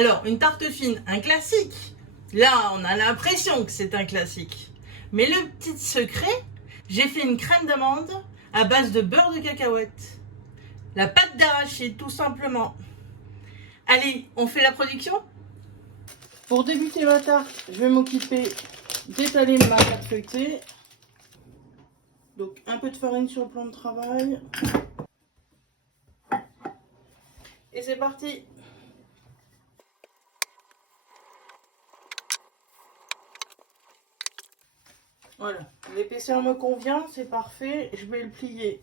Alors, une tarte fine, un classique. Là, on a l'impression que c'est un classique. Mais le petit secret, j'ai fait une crème d'amande à base de beurre de cacahuète. La pâte d'arachide, tout simplement. Allez, on fait la production? Pour débuter ma tarte, je vais m'occuper d'étaler ma pâte feuilletée. Donc, un peu de farine sur le plan de travail. Et c'est parti! Voilà, l'épaisseur me convient, c'est parfait. Je vais le plier.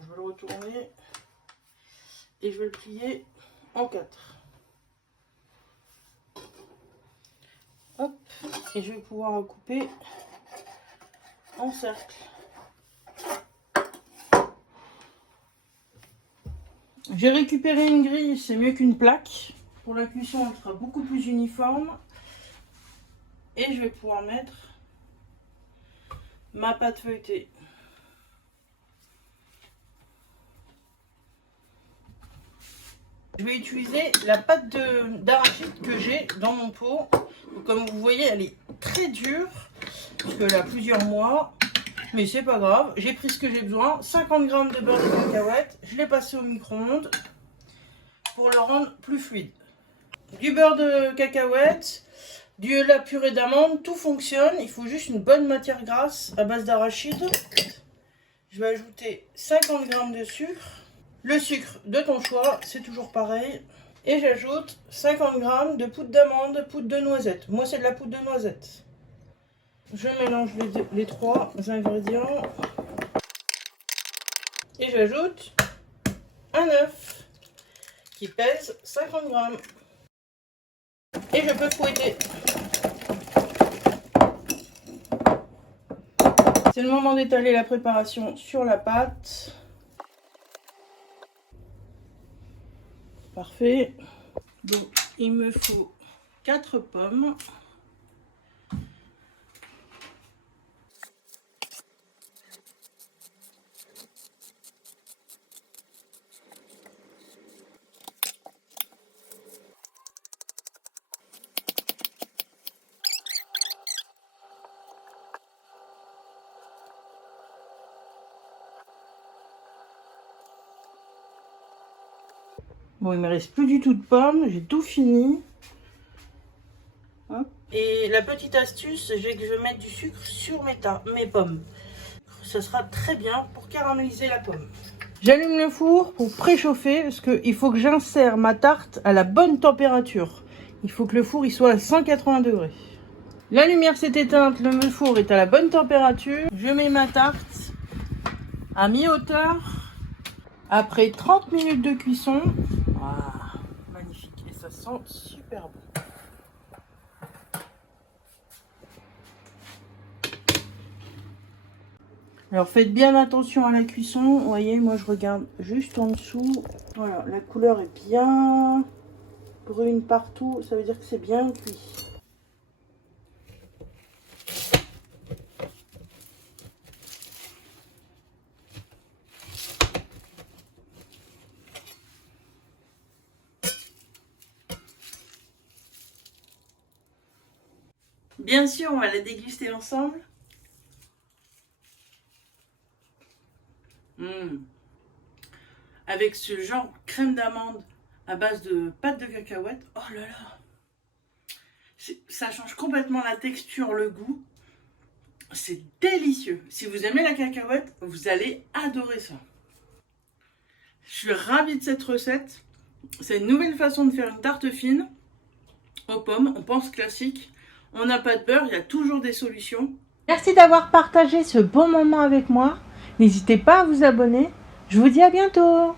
Je vais le retourner. Et je vais le plier en 4. Hop, et je vais pouvoir le couper en cercle. J'ai récupéré une grille, c'est mieux qu'une plaque. Pour la cuisson, elle sera beaucoup plus uniforme. Et je vais pouvoir mettre ma pâte feuilletée. Je vais utiliser la pâte d'arachide que j'ai dans mon pot. Donc, comme vous voyez, elle est très dure, parce qu'elle a plusieurs mois. Mais c'est pas grave, j'ai pris ce que j'ai besoin. 50 g de beurre de cacahuète, je l'ai passé au micro-ondes pour le rendre plus fluide. Du beurre de cacahuète, de la purée d'amande, tout fonctionne. Il faut juste une bonne matière grasse à base d'arachide. Je vais ajouter 50 g de sucre. Le sucre de ton choix, c'est toujours pareil. Et j'ajoute 50 g de poudre d'amande, poudre de noisette. Moi, c'est de la poudre de noisette. Je mélange les trois ingrédients. Et j'ajoute un œuf qui pèse 50 g. Et je peux fouetter. C'est le moment d'étaler la préparation sur la pâte. Parfait. Donc, il me faut 4 pommes. Bon, il me reste plus du tout de pommes, j'ai tout fini. Hop. Et la petite astuce, c'est que je vais mettre du sucre sur mes pommes. Ça sera très bien pour caraméliser la pomme. J'allume le four pour préchauffer parce qu'il faut que j'insère ma tarte à la bonne température. Il faut que le four il soit à 180 degrés. La lumière s'est éteinte, le four est à la bonne température. Je mets ma tarte à mi-hauteur. Après 30 minutes de cuisson, wow, magnifique, et ça sent super bon. Alors faites bien attention à la cuisson, vous voyez, moi je regarde juste en dessous. Voilà, la couleur est bien brune partout, ça veut dire que c'est bien cuit. Bien sûr, on va la déguster ensemble. Avec ce genre crème d'amande à base de pâte de cacahuète. Oh là là! Ça change complètement la texture, le goût. C'est délicieux. Si vous aimez la cacahuète, vous allez adorer ça. Je suis ravie de cette recette. C'est une nouvelle façon de faire une tarte fine aux pommes. On pense classique. On n'a pas de beurre, il y a toujours des solutions. Merci d'avoir partagé ce bon moment avec moi. N'hésitez pas à vous abonner. Je vous dis à bientôt.